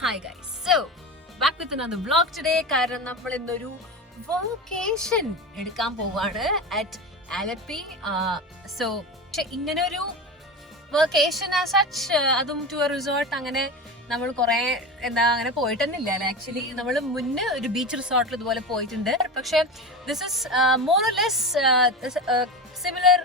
Hi guys, so back with another vlog today. കാരണം നമ്മൾ ഇന്നൊരു വൊക്കേഷൻ എടുക്കാൻ പോവാണ് അറ്റ് ആലപ്പി. സോ ഇങ്ങനെ ഒരു വൊക്കേഷൻ ആസ് സച്ച്, അതും ടു എ റിസോർട്ട്, അങ്ങനെ നമ്മൾ കുറെ അങ്ങനെ പോയിട്ടൊന്നുമില്ല. ആക്ച്വലി നമ്മൾ മുന്നേ ഒരു ബീച്ച് റിസോർട്ടിൽ ഇതുപോലെ പോയിട്ടുണ്ട്. പക്ഷെ this is more or less similar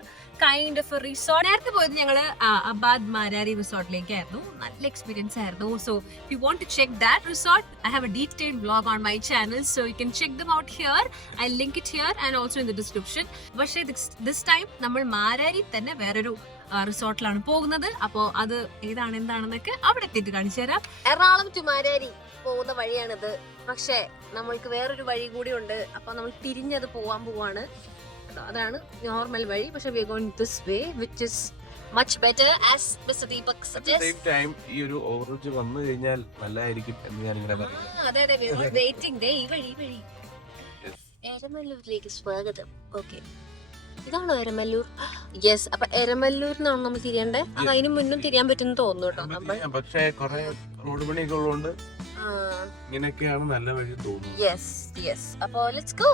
kind of resort. നേരത്തെ പോയത് ഞങ്ങള് അബാദ് മാരാരി റിസോർട്ടിലേക്കായിരുന്നു. നല്ല എക്സ്പീരിയൻസ് ആയിരുന്നു. So if you want to check that resort, I have a detailed vlog on my channel, so you can check them out here. I link it here and also in the description. പക്ഷേ this time നമ്മൾ മാരാരി തന്നെ വേറൊരു റിസോർട്ടിലാണ് പോകുന്നത്. അപ്പോൾ അത് എന്താണെന്നൊക്കെ അവിടെ എത്തിയിട്ട് കാണിച്ചു തരാം. എറണാകുളം ടു മാരാരി പോകുന്ന വഴിയാണിത്. പക്ഷേ നമ്മൾക്ക് വേറൊരു വഴി കൂടി ഉണ്ട്. അപ്പൊ നമ്മൾ തിരിഞ്ഞത് പോവാൻ പോവാണ്. അതാണ് നോർമൽ വഴി. പക്ഷെ we are going this way which is much better as Mr. Deepak suggests. At the same time ഈ ഒരു ഓറഞ്ച് വന്നു കഴിഞ്ഞാൽ നല്ലതായിരിക്കും എന്ന് ഞാൻ ഇങ്ങനെ പറയുന്നു. അതെ we are waiting day ഈ വഴി എരമല്ലൂരിലേക്ക് സ്വാഗതം. ഓക്കേ, ഇതാണോ എരമല്ലൂർ? യെസ്. അപ്പൊ എരമല്ലൂരിനാണ് നമ്മൾ തിരിയണ്ടേ? അത് അതിന് മുന്നും തിരിയാൻ പറ്റുമെന്ന് തോന്നുന്നു കേട്ടോ. നമ്മൾ പക്ഷേ കുറെ റോഡ് പണിയൊക്കെ ഉള്ളതുകൊണ്ട് ഇങ്ങനെയൊക്കെയാണ് നല്ല വഴി തോന്നുന്നു. യെസ്. അപ്പൊ let's go.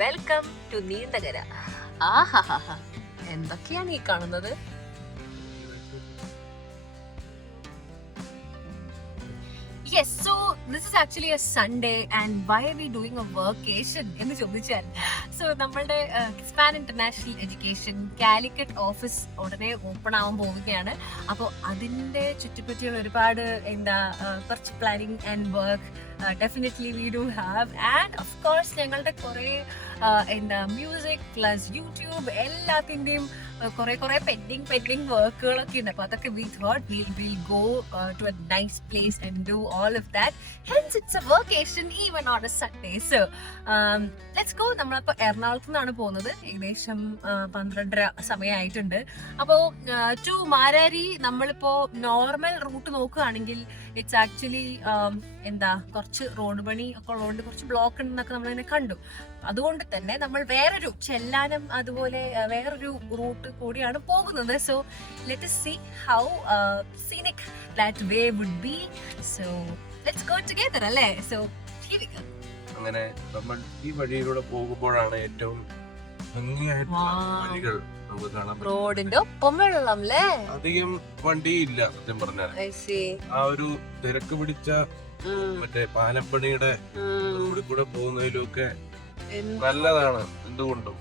Welcome to Neendakara. എന്തൊക്കെയാണ് ഈ കാണുന്നത്? Yes, so this is actually a Sunday, and why are we doing a workation എന്ന് ചോദിച്ചാൽ, സോ നമ്മളുടെ കിസ്പാൻ ഇന്റർനാഷണൽ എഡ്യൂക്കേഷൻ കാലിക്കറ്റ് ഓഫീസ് ഉടനെ ഓപ്പൺ ആവാൻ പോവുകയാണ്. അപ്പോൾ അതിൻ്റെ ചുറ്റിപ്പറ്റിയുള്ള ഒരുപാട് കുറച്ച് planning and work definitely we do have. And of course ഞങ്ങളുടെ കുറേ മ്യൂസിക് പ്ലസ് യൂട്യൂബ് എല്ലാത്തിൻ്റെയും കുറെ പെൻഡിങ് വർക്കുകളൊക്കെ ഉണ്ട്. അപ്പോൾ അതൊക്കെ we thought we'll go to a nice place and do all of that. Hence it's a vacation even on a Sunday. So let's go. നമ്മളിപ്പോൾ എറണാകുളത്ത് നിന്നാണ് പോകുന്നത്. ഏകദേശം 12:30 സമയമായിട്ടുണ്ട്. അപ്പോൾ ടു മാരാരി നമ്മളിപ്പോൾ നോർമൽ റൂട്ട് നോക്കുകയാണെങ്കിൽ ഇറ്റ്സ് ആക്ച്വലി കുറച്ച് റോഡ് പണി ഒക്കെ ഉള്ളതുകൊണ്ട് കുറച്ച് ബ്ലോക്ക് ഉണ്ടെന്നൊക്കെ നമ്മളിങ്ങനെ കണ്ടു. അതുകൊണ്ട് തന്നെ നമ്മൾ വേറൊരു ചെല്ലാനം അതുപോലെ വേറൊരു റൂട്ട് കൂടിയാണ് പോകുന്നത്. So let us see how scenic that way would be. So let's go together, അല്ലേ? So here we go. അങ്ങനെ നമ്മൾ ഈ വഴിയിലൂടെ പോകുമ്പോഴാണ് ഏറ്റവും ഭംഗിയായിട്ടുള്ള വഴികൾ നമുക്ക് കാണാൻ പറ്റും. റോഡിന്റെ ഒപ്പം വെള്ളം അല്ലേ? അധികം വണ്ടിയില്ല സത്യം പറഞ്ഞാൽ. ആ ഒരു തിരക്ക് പിടിച്ച മറ്റേ പാലപ്പണിയുടെ റോഡിൽ കൂടെ പോകുന്നതിലൊക്കെ നല്ലതാണ്. എന്തുകൊണ്ടും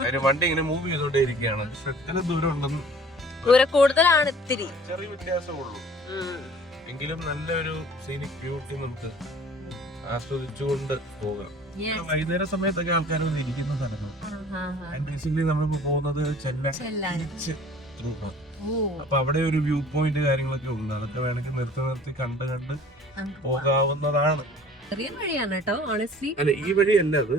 അതിന് വണ്ടി ഇങ്ങനെ മൂവ് ചെയ്തോണ്ടേ ഇരിക്കുകയാണ്. എത്ര ദൂരം ഉണ്ടെന്ന് കൂടുതലാണ്, ഇത്തിരി ചെറിയ വ്യത്യാസമുള്ളൂ. എങ്കിലും നല്ലൊരു സീനിക് ബ്യൂട്ടി നമുക്ക് ആസ്വദിച്ചുകൊണ്ട് പോകാം. വൈകുന്നേര സമയത്തൊക്കെ ആൾക്കാർ വന്ന് ഇരിക്കുന്ന സ്ഥലമാണ്. ബേസിക്കലി നമ്മളിപ്പോ പോകുന്നത് ചെല്ലാൻ. അപ്പൊ അവിടെ ഒരു വ്യൂ പോയിന്റ് കാര്യങ്ങളൊക്കെ ഉണ്ട്. അതൊക്കെ വേണമെങ്കിൽ നിർത്തി കണ്ട് പോകാവുന്നതാണ്. ചെറിയ വഴിയാണ് കേട്ടോ, ഓണസ്റ്റ്ലി. അല്ല, ഈ വഴിയല്ല അത്.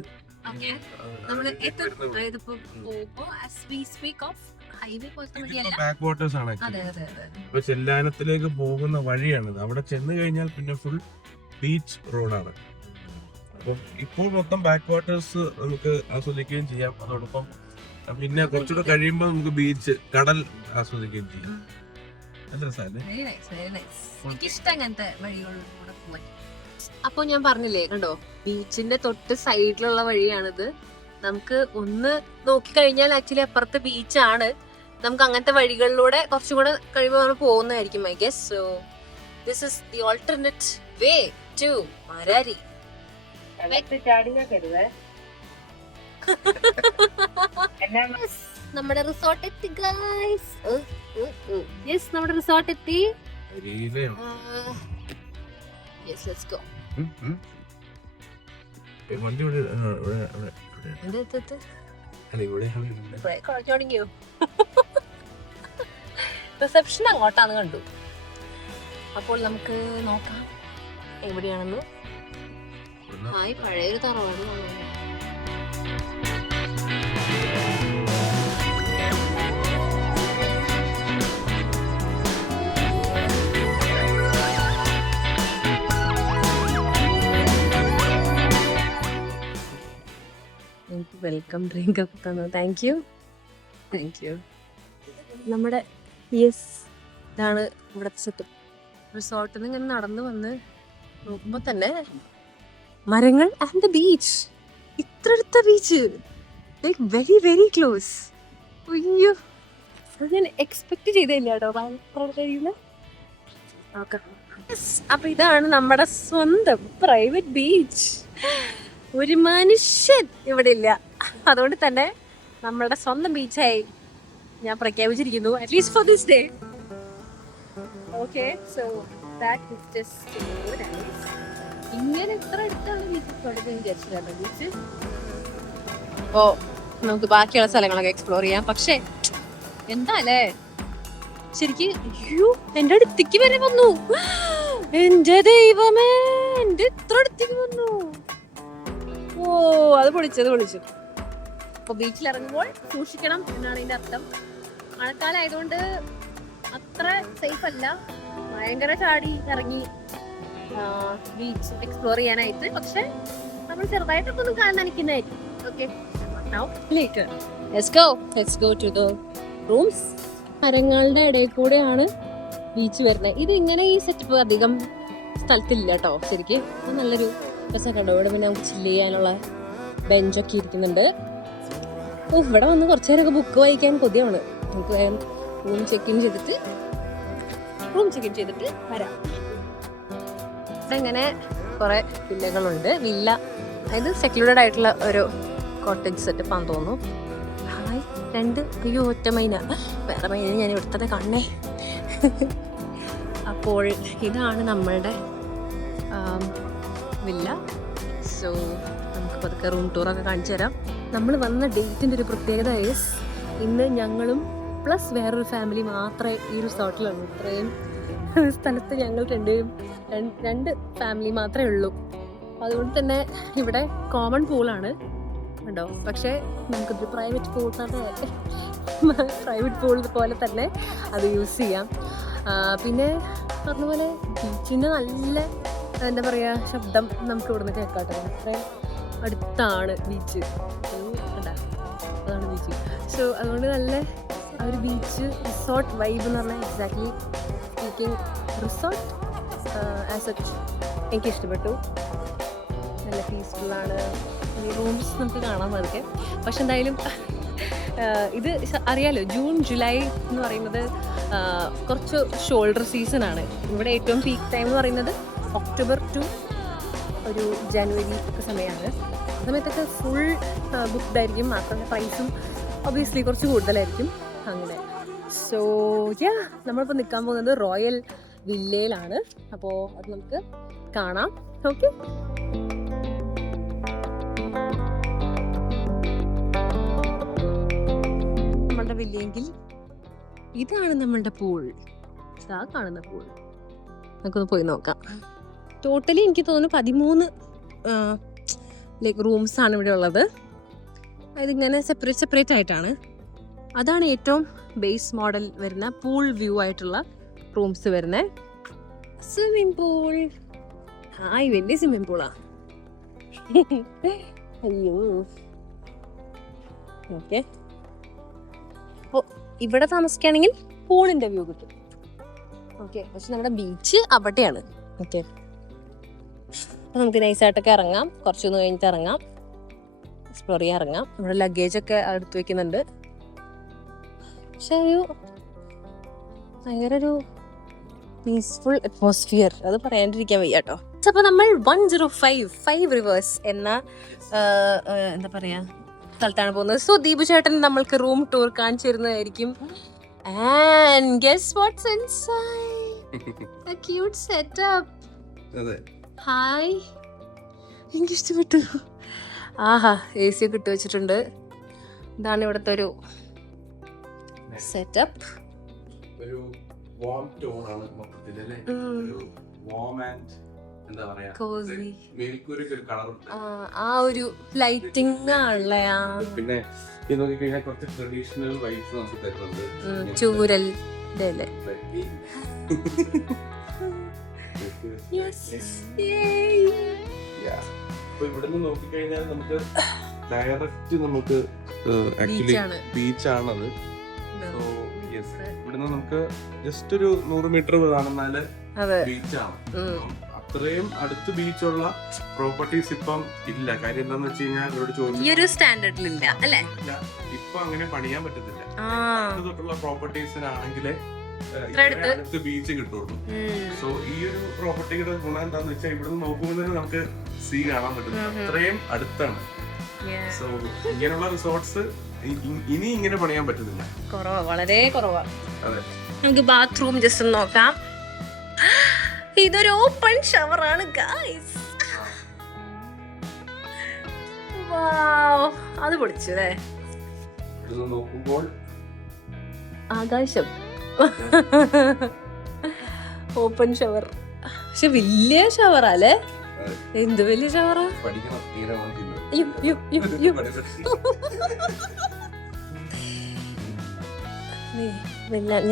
ബാക്ക് വാട്ടേഴ്സ് ആണ്. ഇപ്പൊ ചെല്ലാനത്തിലേക്ക് പോകുന്ന വഴിയാണിത്. അവിടെ ചെന്ന് കഴിഞ്ഞാൽ പിന്നെ ഫുൾ ബീച്ച് റോഡാണ്. അപ്പം ഇപ്പോൾ മൊത്തം ബാക്ക് വാട്ടേഴ്സ് നമുക്ക് ആസ്വദിക്കുകയും ചെയ്യാം. അതോടൊപ്പം പിന്നെ കുറച്ചുകൂടെ കഴിയുമ്പോൾ നമുക്ക് ബീച്ച്, കടൽ ആസ്വദിക്കുകയും ചെയ്യാം. അപ്പൊ ഞാൻ പറഞ്ഞില്ലേ, കണ്ടോ, ബീച്ചിന്റെ തൊട്ട് സൈഡിലുള്ള വഴിയാണിത്. നമുക്ക് ഒന്ന് നോക്കിക്കഴിഞ്ഞാൽ ആക്ച്വലി അപ്പുറത്ത് ബീച്ചാണ്. നമുക്ക് അങ്ങനത്തെ വഴികളിലൂടെ കുറച്ചും കൂടെ കഴിയുമ്പോൾ നമ്മൾ പോകുന്നതായിരിക്കും, I guess. So this is the alternate way to Marari. നമ്മുടെ റിസോർട്ട് എത്തി ഗൈസ്. യെസ്, നമ്മുടെ റിസോർട്ട് എത്തി. Yes, let's go. വണ്ടി തുടങ്ങിയോ? റിസപ്ഷൻ അങ്ങോട്ടാന്ന് കണ്ടു. അപ്പോൾ നമുക്ക് നോക്കാം എവിടെയാണെന്ന്. ഹായ്, പഴയൊരു തറവാട്. എനിക്ക് വെൽക്കം ഡ്രിങ്ക് ഒക്കെ തന്നു. Thank you. നമ്മുടെ ഇതാണ് ഇവിടുത്തെ സെറ്റപ്പ്. റിസോർട്ടിൽ നിന്ന് ഇങ്ങനെ നടന്നു വന്ന് നോക്കുമ്പോൾ തന്നെ മരങ്ങൾ ആൻഡ് ദ ബീച്ച്. ഇത്ര അടുത്ത beach, like very very close. അയ്യോ, അത് ഞാൻ എക്സ്പെക്ട് ചെയ്തില്ല കേട്ടോ. അപ്പൊ ഇതാണ് നമ്മുടെ സ്വന്തം പ്രൈവറ്റ് ബീച്ച്. ഒരു മനുഷ്യൻ ഇവിടെ ഇല്ല. അതുകൊണ്ട് തന്നെ നമ്മുടെ സ്വന്തം ബീച്ചായി ഞാൻ പ്രഖ്യാപിച്ചിരിക്കുന്നു, at least for this day. Okay, so that is just nice. ഇങ്ങനെ എത്ര അടുത്താണ് ബീച്ച്. അപ്പോ നമുക്ക് ബാക്കിയുള്ള സ്ഥലങ്ങളൊക്കെ എക്സ്പ്ലോർ ചെയ്യാം. പക്ഷെ എന്താ അല്ലേ, ശരിക്ക് എന്റെ അടുത്തേക്ക് വരെ വന്നു. എന്റെ ദൈവമേ, എന്റെ ഇത്ര അടുത്തേക്ക് വന്നു. ഓ, അത് പൊളിച്ചു. അപ്പൊ ബീച്ചിൽ ഇറങ്ങുമ്പോൾ സൂക്ഷിക്കണം എന്നാണ് ഇതിന്റെ അർത്ഥം. മഴക്കാലമായതുകൊണ്ട് അത്ര സേഫ് അല്ല. ഭയങ്കര ചാടി ഇറങ്ങി ബീച്ച് എക്സ്പ്ലോർ ചെയ്യാനായിട്ട്. പക്ഷെ നമ്മൾ ചെറുതായിട്ടൊക്കെ ഒന്ന് കാണാൻ നനയ്ക്കുന്നതായിരിക്കും. Okay, let's go to the rooms. മരങ്ങളുടെ ഇടയിൽ കൂടെയാണ് ബീച്ച് വരുന്നത്. ഇത് ഇങ്ങനെ ഈ സെറ്റപ്പ് അധികം സ്ഥലത്തില്ല കേട്ടോ. ശരിക്കും നല്ലൊരു രസമൊക്കെ ഉണ്ടോ. ഇവിടെ പിന്നെ നമുക്ക് ചില്ല് ചെയ്യാനുള്ള ബെഞ്ചൊക്കെ ഇരിക്കുന്നുണ്ട്. ഇവിടെ വന്ന് കുറച്ചു നേരമൊക്കെ ബുക്ക് വായിക്കാൻ കൊതിയാണ്. നമുക്ക് വേഗം റൂം ചെക്ക് ഇൻ ചെയ്തിട്ട് വരാം. ഇവിടെ ഇങ്ങനെ കുറെ വില്ലകളുണ്ട്. വില്ല അതായത് സെക്ലൂർഡ് ആയിട്ടുള്ള ഒരു കോട്ടേജ് സെറ്റപ്പ് ആണെന്ന് തോന്നുന്നു. ഹായ്, അയ്യോ ഒറ്റ മൈന, വേറെ മൈന ഞാൻ ഇവിടെ തന്നെ കാണണേ. അപ്പോൾ ഇതാണ് നമ്മളുടെ വില്ല. സോ നമുക്ക് പതുക്കെ റൂം ടൂറൊക്കെ കാണിച്ചു തരാം. നമ്മൾ വന്ന ഡേറ്റിൻ്റെ ഒരു പ്രത്യേകത ഈസ് ഇന്ന് ഞങ്ങളും പ്ലസ് വേറൊരു ഫാമിലി മാത്രമേ ഈ റിസോർട്ടിലുള്ളൂ. ഇത്രയും സ്ഥലത്ത് ഞങ്ങൾ രണ്ട് ഫാമിലി മാത്രമേ ഉള്ളൂ. അതുകൊണ്ട് തന്നെ ഇവിടെ കോമൺ പൂളാണ് ഉണ്ടോ. പക്ഷേ നമുക്കിതൊരു പ്രൈവറ്റ് പൂൾ പോലെ തന്നെ അത് യൂസ് ചെയ്യാം. പിന്നെ പറഞ്ഞ പോലെ ബീച്ചിൻ്റെ നല്ല എന്താ പറയുക ശബ്ദം നമുക്ക് ഇവിടുന്ന് കേൾക്കാട്ടോ. അത്രയും അടുത്താണ് ബീച്ച്. അതാണ് ബീച്ച്. സോ അതുകൊണ്ട് നല്ല ആ ഒരു ബീച്ച് റിസോർട്ട് വൈബ് എന്ന് പറഞ്ഞാൽ exactly speaking resort as such എനിക്ക് ഇഷ്ടപ്പെട്ടു. നല്ല പീസ്ഫുള്ളാണ്. ഈ റൂംസ് നമുക്ക് കാണാൻ പതുക്കെ. പക്ഷെ എന്തായാലും ഇത് അറിയാലോ, ജൂൺ ജൂലൈ എന്ന് പറയുന്നത് കുറച്ച് ഷോൾഡർ സീസണാണ്. ഇവിടെ ഏറ്റവും പീക്ക് ടൈം എന്ന് പറയുന്നത് ഒക്ടോബർ ടു ഒരു ജനുവരി ഒക്കെ സമയമാണ്. ആ സമയത്തൊക്കെ ഫുൾ ബുക്ക്ഡ് ആയിരിക്കും. മാത്രമല്ല പ്രൈസും ഒബ്വിയസ്ലി കുറച്ച് കൂടുതലായിരിക്കും. അങ്ങനെ സോ നമ്മളിപ്പോൾ നിൽക്കാൻ പോകുന്നത് റോയൽ വില്ലയിലാണ്. അപ്പോൾ അത് നമുക്ക് കാണാം. ഓക്കെ, നമ്മളുടെ വില്ലയെങ്കിൽ ഇതാണ് നമ്മളുടെ പൂൾ. ഇതാ കാണുന്ന പൂൾ. നമുക്കൊന്ന് പോയി നോക്കാം. ടോട്ടലി എനിക്ക് തോന്നുന്നു 13 ലൈക്ക് റൂംസ് ആണ് ഇവിടെ ഉള്ളത്. അതിങ്ങനെ സെപ്പറേറ്റ് ആയിട്ടാണ്. അതാണ് ഏറ്റവും ബേസ് മോഡൽ വരുന്ന പൂൾ വ്യൂ ആയിട്ടുള്ള റൂംസ് വരുന്നത്. സ്വിമ്മിംഗ് പൂൾ, ഹായ്, വലിയ സ്വിമ്മിംഗ് പൂളാ. അയ്യോ, ഓക്കെ. അപ്പോൾ ഇവിടെ താമസിക്കുകയാണെങ്കിൽ പൂളിൻ്റെ വ്യൂ കിട്ടും. ഓക്കെ, പക്ഷെ നമ്മുടെ ബീച്ച് അവിടെയാണ്. ഓക്കെ, അപ്പോൾ നമുക്ക് നൈസായിട്ടൊക്കെ ഇറങ്ങാം. കുറച്ചൊന്ന് കഴിഞ്ഞിട്ട് ഇറങ്ങാം, എക്സ്പ്ലോർ ചെയ്യാൻ ഇറങ്ങാം. നമ്മുടെ ലഗേജൊക്കെ എടുത്ത് വെക്കുന്നുണ്ട്. പക്ഷെ ഭയങ്കര ഒരു പീസ്ഫുൾ അറ്റ്മോസ്ഫിയർ, അത് പറയാണ്ടിരിക്കാൻ വയ്യ കേട്ടോ. അപ്പോൾ നമ്മൾ 105 റിവേഴ്സ് എന്ന എന്താ പറയുക സ്ഥലത്താണ് പോകുന്നത്. സോ ദീപു ചേട്ടൻ നമ്മൾക്ക് റൂം ടൂർ കാണിച്ചു തരുന്നതായിരിക്കും. And guess what's inside? A cute setup. Hi. എനിക്കിഷ്ടപ്പെട്ടു. Aaha, AC ഒക്കെ ഇട്ട് വെച്ചിട്ടുണ്ട്. ഇതാണ് ഇവിടുത്തെ ഒരു സെറ്റപ്പ്. ഒരു വാം ടോൺ ആണ് മൊത്തത്തിൽ അല്ലേ, ഒരു വാം ആൻഡ് എന്താ പറയാ കോസി. മേൽക്കൂരയ്ക്ക് ഒരു കളർ ഉണ്ട്. ആ ഒരു ലൈറ്റിംഗ് ആണല്ലേ. പിന്നെ ഇത് നോക്കിക്കഴിഞ്ഞാൽ കുറച്ച് ട്രഡീഷണൽ വൈബ്സ് നമുക്ക് തരുന്നുണ്ട്. ചൂരലിന്റെ അല്ലേ. അപ്പൊ ഇവിടുന്ന് നോക്കിക്കഴിഞ്ഞാൽ നമുക്ക് ഡയറക്റ്റ് നമുക്ക് ആക്ച്വലി ബീച്ചാണത്. സോ യെസ്, ഇവിടുന്ന് നമുക്ക് ജസ്റ്റ് ഒരു 100 മീറ്റർ കാണുന്നാല് ബീച്ചാണ്. അത്രയും അടുത്ത് ബീച്ചുള്ള പ്രോപ്പർട്ടീസ് ഇപ്പം ഇല്ല. കാര്യം എന്താന്ന് വെച്ച് കഴിഞ്ഞാൽ അവരോട് ചോദിച്ചു ഇപ്പൊ അങ്ങനെ പണിയാൻ പറ്റത്തില്ല. തൊട്ടുള്ള പ്രോപ്പർട്ടീസിനാണെങ്കിലേ അടുത്ത് ബീച്ച് കിട്ടുള്ളൂ. സോ ഈ ഒരു പ്രോപ്പർട്ടിയുടെ ഗുണം എന്താന്ന് വെച്ചാൽ ഇവിടുന്ന് നോക്കുമ്പോൾ തന്നെ നമുക്ക് സീ കാണാൻ പറ്റും. അത്രയും അടുത്താണ്. സോ ഇങ്ങനെയുള്ള റിസോർട്ട്സ് ഇനി ഇങ്ങനെ പണിയാൻ പറ്റുന്നില്ല, കുറവാ, വളരെ കുറവാ. അതെ. നമുക്ക് ബാത്റൂം ജസ്റ്റ് ഒന്ന് നോക്കാം. ഇതൊരു ഓപ്പൺ ഷവർ ആണ് ഗൈസ്. അത് പൊളിച്ചു അല്ലേ. നോക്കുമ്പോൾ ആകാശം. ഓപ്പൺ ഷവർ, പക്ഷെ വലിയ ഷവറല്ലേ. എന്ത് വലിയ ഷവറാ.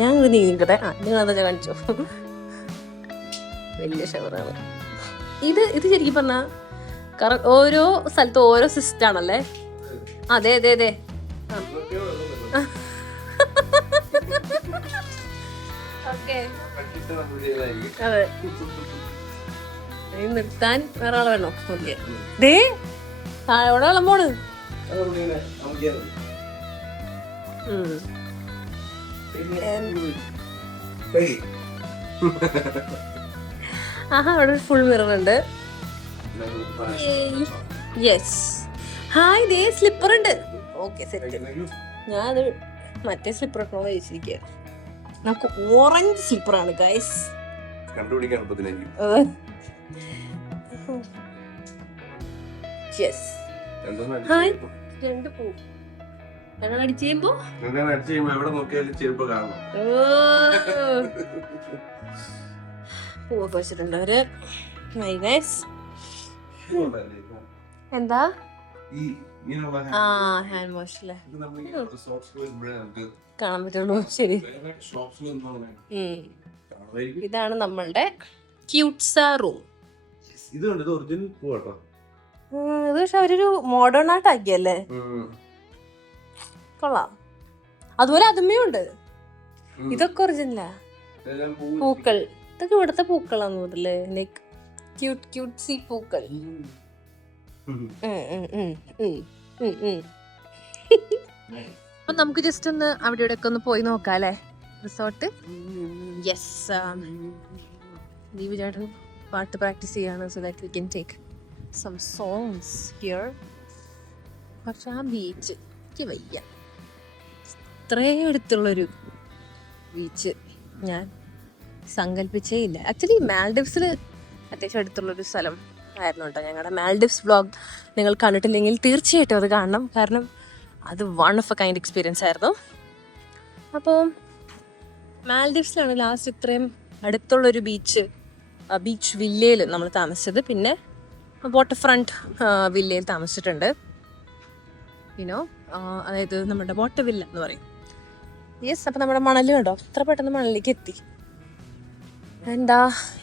ഞാൻ നീങ്ങട്ടെ. നിങ്ങൾ അതൊക്കെ കാണിച്ചോ. വലിയ ഷവറാണ് ഇത്. ഇത് ശരിക്കും പറഞ്ഞാ ഓരോ സ്ഥലത്തും ഓരോ സിസ്റ്റം ആണല്ലേ. അതെ അതെ അതെ. അതെ, നിർത്താൻ വേറെ ആളെ വേണോ? ഓക്കെ, ദേ താഴെ വെള്ളം പോണ്. ആഹാ, അവിടെ ഫുൾ മിറർ ഉണ്ട്. യെസ്, ഹായ്, ദേ സ്ലിപ്പർ ഉണ്ട്. Okay, set. ഞാനത് മറ്റേ സ്ലിപ്പർ ഇട്ടോ കഴിച്ചിരിക്കുക. നമുക്ക് ഓറഞ്ച് സ്ലിപ്പറാണ് ഗൈസ്. Yes, hi. രണ്ട് പൂ അടിച്ചു ചെയ്യുമ്പോ എവിടെ നോക്കിയാലും ചെരുപ്പ് കാണണം. പൂവൊക്കെ വെച്ചിട്ടുണ്ട് അവര്. എന്താ ഹാൻഡ് വാഷല്ലേ കാണാൻ പറ്റുള്ളൂ. ശരി, ഇതാണ് നമ്മളുടെ ക്യൂട്ട്സ റൂം. ഇത് ഒറിജിനൽ പൂവാട്ടോ. ഇത് പക്ഷെ അവരൊരു മോഡേൺ ആയിട്ട് ആക്കിയല്ലേ. കൊള്ളാം. അതുപോലെ അതുമേ ഉണ്ട്. ഇതൊക്കെ ഒറിജിനലാ. പൂക്കൾ ഇതൊക്കെ ഇവിടുത്തെ പൂക്കളാന്ന് തോന്നുന്നല്ലേ. ലൈക്ക് ക്യൂട്ട് ക്യൂട്ട്സി പൂക്കൾ. അപ്പൊ നമുക്ക് ജസ്റ്റ് ഒന്ന് അവിടെ ഇവിടെ ഒക്കെ ഒന്ന് പോയി നോക്കാം അല്ലേ, റിസോർട്ട്. യെസ്, ദീപു ചേട്ടൻ പാട്ട് പ്രാക്ടീസ് ചെയ്യാണ്. So that we can take some songs here. പക്ഷെ ആ ബീച്ച് എനിക്ക് വയ്യ. ഇത്രയും അടുത്തുള്ളൊരു ബീച്ച് ഞാൻ സങ്കല്പിച്ചേ ഇല്ല. ആക്ച്വലി മാൽഡീവ്സിൽ അത്യാവശ്യം അടുത്തുള്ളൊരു സ്ഥലം ആയിരുന്നു കേട്ടോ. ഞങ്ങളുടെ മാൽഡീവ്സ് വ്ളോഗ് നിങ്ങൾ കണ്ടിട്ടില്ലെങ്കിൽ തീർച്ചയായിട്ടും അത് കാണണം. കാരണം അത് one of A kind experience ആയിരുന്നു. അപ്പോൾ മാൽഡീവ്സിലാണ് ലാസ്റ്റ് ഇത്രയും അടുത്തുള്ളൊരു ബീച്ച് വില്ലയിൽ നമ്മൾ താമസിച്ചത്. പിന്നെ വാട്ടർ ഫ്രണ്ട് വില്ലയിൽ താമസിച്ചിട്ടുണ്ട്. യുനോ, അതായത് നമ്മുടെ വാട്ടർ വില്ല എന്ന് പറയും. യെസ്, അപ്പം നമ്മുടെ മണൽ കണ്ടോ, ഇത്ര പെട്ടെന്ന് മണലിലേക്ക് എത്തി. എന്താ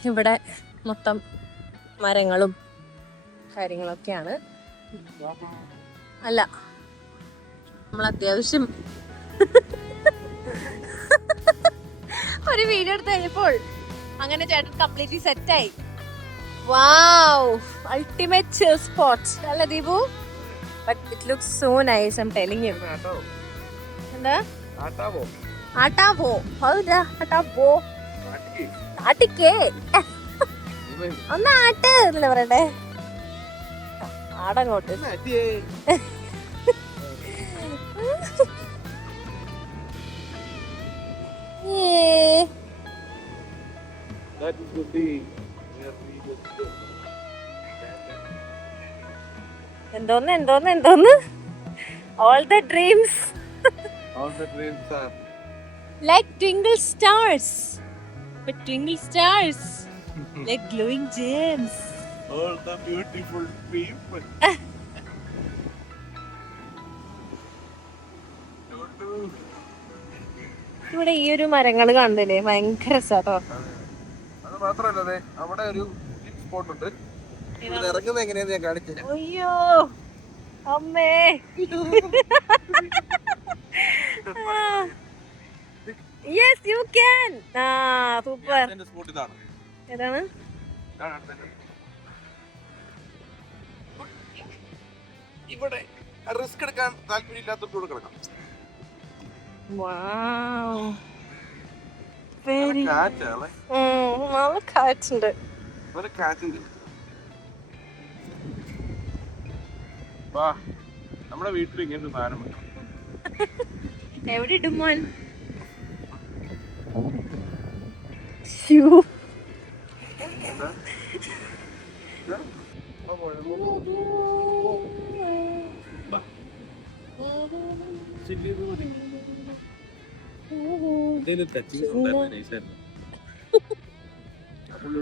ഇവിടെ മൊത്തം മരങ്ങളും കാര്യങ്ങളൊക്കെയാണ്. അല്ല, നമ്മൾ അത്യാവശ്യം ഒരു വീഡിയോ എടുത്ത് കഴിഞ്ഞപ്പോൾ അങ്ങനെ ചേട്ടൻ കംപ്ലീറ്റ്ലി സെറ്റായി. വാവ്, അൾട്ടിമേറ്റ് ചിൽ സ്പോട്ട് അല്ല Deepu? But it looks so nice, I'm telling you. എന്താ ആട്ടാവോ? ഹൗദാ ആട്ടാവോ? ആട്ടിക്കേ ഒന്ന് ആട്ട് എന്നല്ലേ പറയണ്ടേ? ആടങ്ങോട്ട്. എന്തോന്ന് all the dreams are like twinkle stars, but twinkle stars like glowing gems. all the beautiful people. ഇവിടെ ഈ ഒരു മരങ്ങൾ കാണുന്നില്ലേ, ഭയങ്കര രസാട്ടോ. അത് മാത്രമല്ല അവിടെ ഒരു സ്പോട്ട് ഉണ്ട്. ഇറങ്ങുന്നത് എങ്ങനെയാന്ന് ഞാൻ കാണിച്ചു. അയ്യോ അമ്മേ. Yes, you can. Super. Spot ഇതാണ്. ഏതാണ്? ഇവിടെ റിസ്ക് എടുക്കാൻ താല്പര്യമില്ലാത്തവർക്ക് കിടക്കാം. Wow. നല്ല കാറ്റുണ്ട്. വാ, നമ്മുടെ വീട്ടിൽ ഇങ്ങനത്തെ സാധനം എവിടെ ഇടും മോൻ?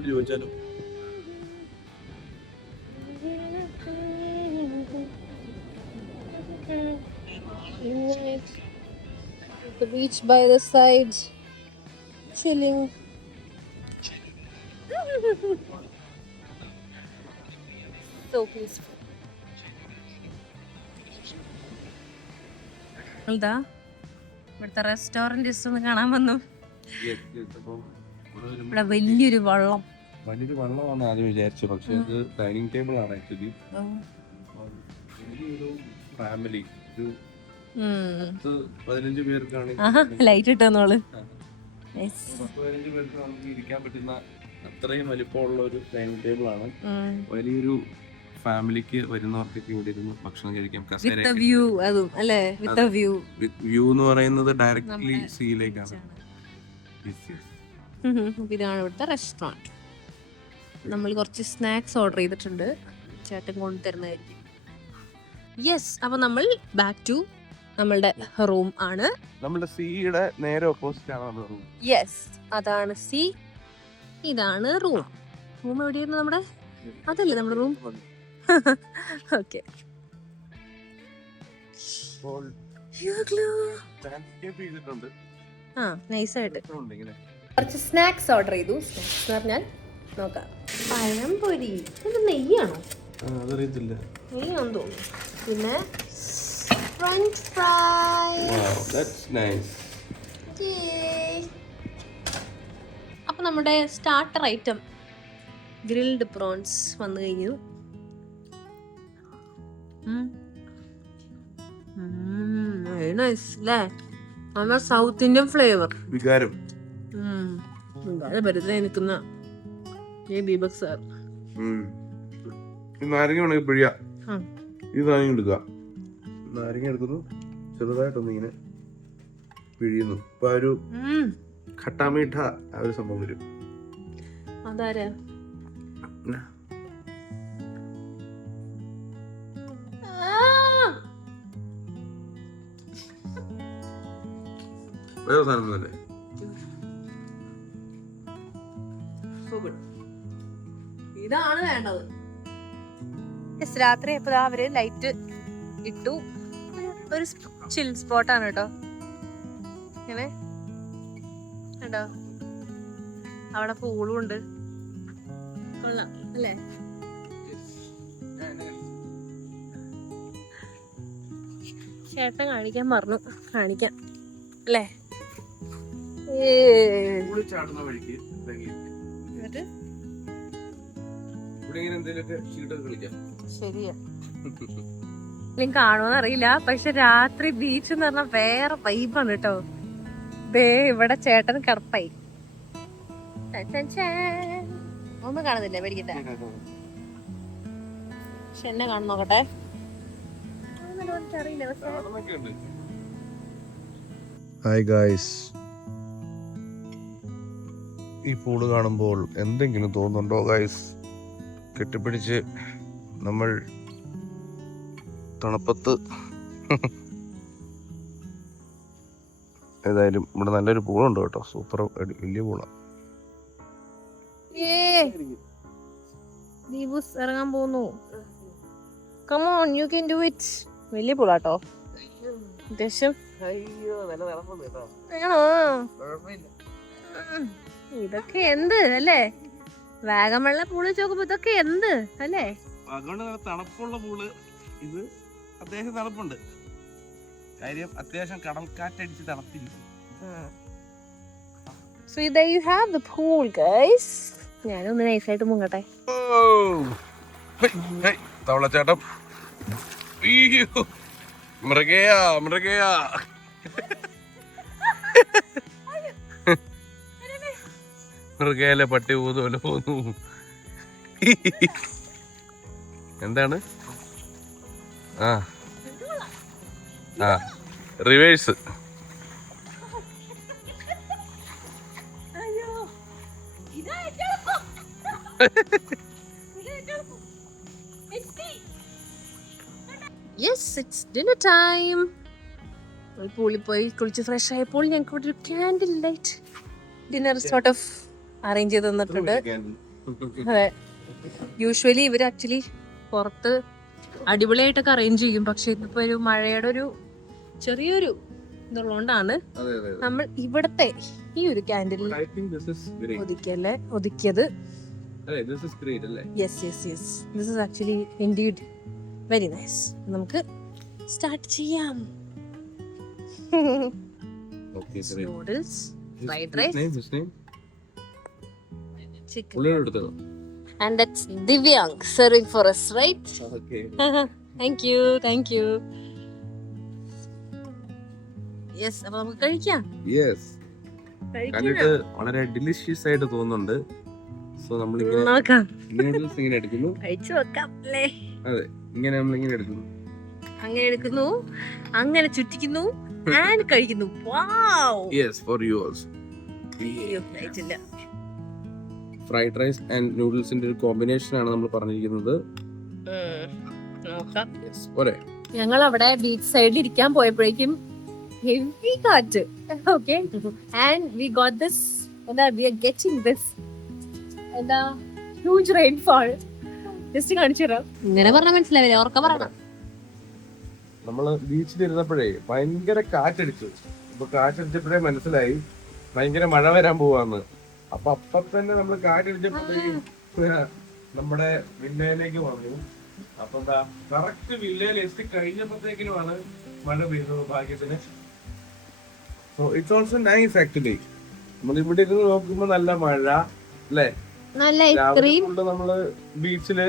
ചോദിച്ചാലോ? The beach by the side, chilling. So peaceful. എന്താ ഇവിടുത്തെ റെസ്റ്റോറന്റ് ജസ്റ്റ് ഒന്ന് കാണാൻ വന്നു. ഇവിടെ വലിയൊരു വള്ളമാണ് ആദ്യം വിചാരിച്ചു, പക്ഷെ ഇത് ഡൈനിങ് ടേബിൾ ആണ് ആക്ച്വലി. ഫാമിലി 15 പേർക്കാണ് ലൈറ്റ് ഇട്ടോള്. 15 പേർക്ക് നമുക്ക് ഇരിക്കാൻ പറ്റുന്ന അത്രയും വലിപ്പമുള്ള ഒരു ഡൈനിങ് ടേബിൾ ആണ്. വലിയൊരു ഫാമിലിക്ക് വരുന്നവർക്കൊക്കെ ഇവിടെ ഇരുന്ന് ഭക്ഷണം കഴിക്കാം. വ്യൂ എന്ന് പറയുന്നത് ഡയറക്ട്ലി സീയിലേക്കാണ്. ഇതാണ് ഇവിടുത്തെ റെസ്റ്റോറന്റ്. നമ്മൾ കുറച്ച് സ്നാക്സ് ഓർഡർ ചെയ്തിട്ടുണ്ട്, ചേട്ടൻ കൊണ്ടുതരുന്നതായിരിക്കും. യെസ്, അപ്പൊ നമ്മൾ ബാക്ക് ടു നമ്മളുടെ റൂം ആണ്. നമ്മുടെ സീയുടെ നേരെ ഓപ്പോസിറ്റ് ആണ് നമ്മുടെ റൂം. യെസ്, അതാണ് സീ, ഇതാണ് റൂം. റൂം എവിടെയായിരുന്നു നമ്മുടെ? അതല്ലേ നമ്മുടെ റൂം. ഓക്കെ, നൈസായിട്ട് കുറച്ച് സ്നാക്സ് ഓർഡർ ചെയ്തു. സ്നാക്സ് എന്ന് പറഞ്ഞാൽ നോക്കാം, പഴംപൊരി. ഇത് നെയ്യാണോ? അതറിയത്തില്ല, നെയ്യാണെന്ന് തോന്നുന്നു. പിന്നെ ഫ്രഞ്ച് ഫ്രൈസ്. അപ്പൊ നമ്മുടെ സ്റ്റാർട്ടർ ഐറ്റം ഗ്രിൽഡ് പ്രോൺസ് വന്നു കഴിഞ്ഞു. നല്ല സൗത്ത് ഇന്ത്യൻ ഫ്ലേവർ വികാരം. പരിചയം നിൽക്കുന്ന ദീപക് സാർ. നാരങ്ങ വേണമെങ്കിൽ പിഴിയാ. ഈ നാരങ്ങ എടുക്കുക. നാരങ്ങ എടുക്കുന്നു, ചെറുതായിട്ടൊന്ന് ഇങ്ങനെ പിഴിയുന്നു. അപ്പൊ ആ ഒരു ഖട്ടാമീഠ ആ ഒരു സംഭവം വരും. അതാരാ? വേറെ സാധനം തന്നെ. ഇതാണ് വേണ്ടത്. രാത്രി എപ്പോ അവര് ലൈറ്റ് ഇട്ടു. ഒരു ചിൽ സ്പോട്ടാണ് കേട്ടോ. ഇങ്ങനെ കണ്ടോ, അവിടെ പൂളും ഉണ്ട്. കൊള്ളാം അല്ലേ? ചേട്ടൻ കാണിക്കാൻ പറഞ്ഞു, കാണിക്കാം അല്ലേ? ശരിയാ, കാണുമെന്ന് അറിയില്ല, പക്ഷെ രാത്രി ബീച്ച് എന്ന് പറഞ്ഞാൽ വേറെ വൈബാണ് കേട്ടോ. ദേ ഇവിടെ ചേട്ടൻ കറുപ്പായി. ഒന്നും കാണുന്നില്ല, പേടിക്കട്ടെ. പക്ഷെ എന്നെ കാണും, നോക്കട്ടെ. ഹായ് ഗായ്സ്, ഈ പൂള് കാണുമ്പോൾ എന്തെങ്കിലും തോന്നുന്നുണ്ടോ ഗായ്സ്? കെട്ടിപ്പിടിച്ച് നമ്മൾ തണുപ്പത്ത് ഏതായാലും ഇവിടെ നല്ലൊരു പൂളുണ്ട് കേട്ടോ. സൂപ്പർ വലിയ പൂളാണ്. ദീപുസ് ഇറങ്ങാൻ പോകുന്നു. Come on, you can do it. വലിയ പൂളാട്ടോ അത്യാവശ്യം. ആണോ? ഇതൊക്കെ എന്ത് അല്ലേ? വാഗമള്ള പൂള് ചോക്കുമ്പോ ഇതൊക്കെ എന്ത് അല്ലേ? അതുകൊണ്ട് നല്ല തണുപ്പുള്ള പൂള്. ഇത് അത്യാവശ്യം തണുപ്പുണ്ട്. കാര്യം അത്യാവശ്യം കടൽക്കാറ്റടിച്ച് തണുപ്പിരിക്കും. So there you have the pool, guys. ഞാനൊന്ന് നൈസായിട്ട് മുങ്ങട്ടെ. തവളച്ചാട്ടം. മൃഗയാ മൃഗയാ. മൃഗയിലെ പട്ടി ഊതുപോലെ പോന്നു. എന്താണ്? Reverse. Yes, it's dinner time. പൂളിൽ പോയി കുളിച്ച് ഫ്രഷ് ആയപ്പോൾ ഞങ്ങൾക്ക് ഇവിടെ ഒരു candle light dinner sort of arrange ചെയ്ത് തന്നിട്ടുണ്ട്. അതെ, യൂഷ്വലി ഇവർ ആക്ച്വലി പുറത്ത് അടിപൊളിയായിട്ടൊക്കെ അറേഞ്ച് ചെയ്യും. പക്ഷെ ഇതിപ്പോ ഒരു മഴയുടെ ഒരു ചെറിയൊരു ഇതുള്ളതുകൊണ്ടാണ് നമ്മൾ ഇവിടത്തെ ഈ ഒരു ക്യാൻഡിൽ ഒതുക്കിയത്. Yes yes yes, this is actually indeed very nice. നമുക്ക് സ്റ്റാർട്ട് ചെയ്യാം. Noodles, fried rice, chicken. And that's Divyang serving for us, right? Okay. Thank you, thank you. Yes, അപ്പോൾ നമുക്ക് കഴിക്കാം. Yes. കണ്ടിട്ട് വളരെ ഡിലിഷ്യസ് ആയിട്ട് തോന്നുന്നുണ്ട്. സോ നമ്മൾ നോക്കാം, നൂഡിൽസ് ഇങ്ങനെ എടുക്കുന്നു, കഴിച്ചു നോക്കാം അല്ലേ? അതെ, ഇങ്ങനെ നമ്മൾ ഇങ്ങനെ എടുക്കുന്നു, അങ്ങനെ എടുക്കുന്നു, അങ്ങനെ ചുറ്റിക്കുന്നു, ആൻഡ് കഴിക്കുന്നു. Wow. Yes, for you also. കഴിച്ചില്ല. ഫ്രൈഡ് റൈസ് ആൻഡ് നൂഡിൽസിന്റെ ഒരു കോമ്പിനേഷൻ ആണ് നമ്മൾ പറഞ്ഞിരിക്കുന്നത്. നോക്കാം. ഞങ്ങൾ അവിടെ ബീച്ച് സൈഡിൽ ഇരിക്കാൻ പോയപ്പോഴേക്കും ഹെവി കാറ്റ്. Okay, and we got this, we are getting this huge rainfall. Just കാണിച്ചു തരാം. ഇങ്ങനെ പറഞ്ഞാൽ മനസ്സിലാവില്ല, ഓർക്ക പറയണം. നമ്മള് ബീച്ചിലിരുന്നപ്പോഴേ ഭയങ്കര കാറ്റടിച്ചു. അപ്പൊ കാറ്റടിച്ചപ്പോഴേ മനസ്സിലായി ഭയങ്കര മഴ വരാൻ പോവാന്ന്. അപ്പൊ തന്നെ നമ്മള് കാറ്റടിച്ചപ്പോഴേക്കും നമ്മുടെ വില്ലയിലേക്ക് വന്നു. അപ്പൊ എന്താ കറക്റ്റ് വില്ലയിൽ എത്തി കഴിഞ്ഞപ്പോഴത്തേക്കിനുമാണ് മഴ പെയ്യുന്നത് ഭാഗ്യത്തിന്. So it's also nice actually. നമ്മൾ ഇവിടെ ഇരുന്ന് നോക്കുമ്പോ നല്ല മഴ അല്ലേ? രാവിലെ ഫുള്ള് നമ്മള് ബീച്ചില്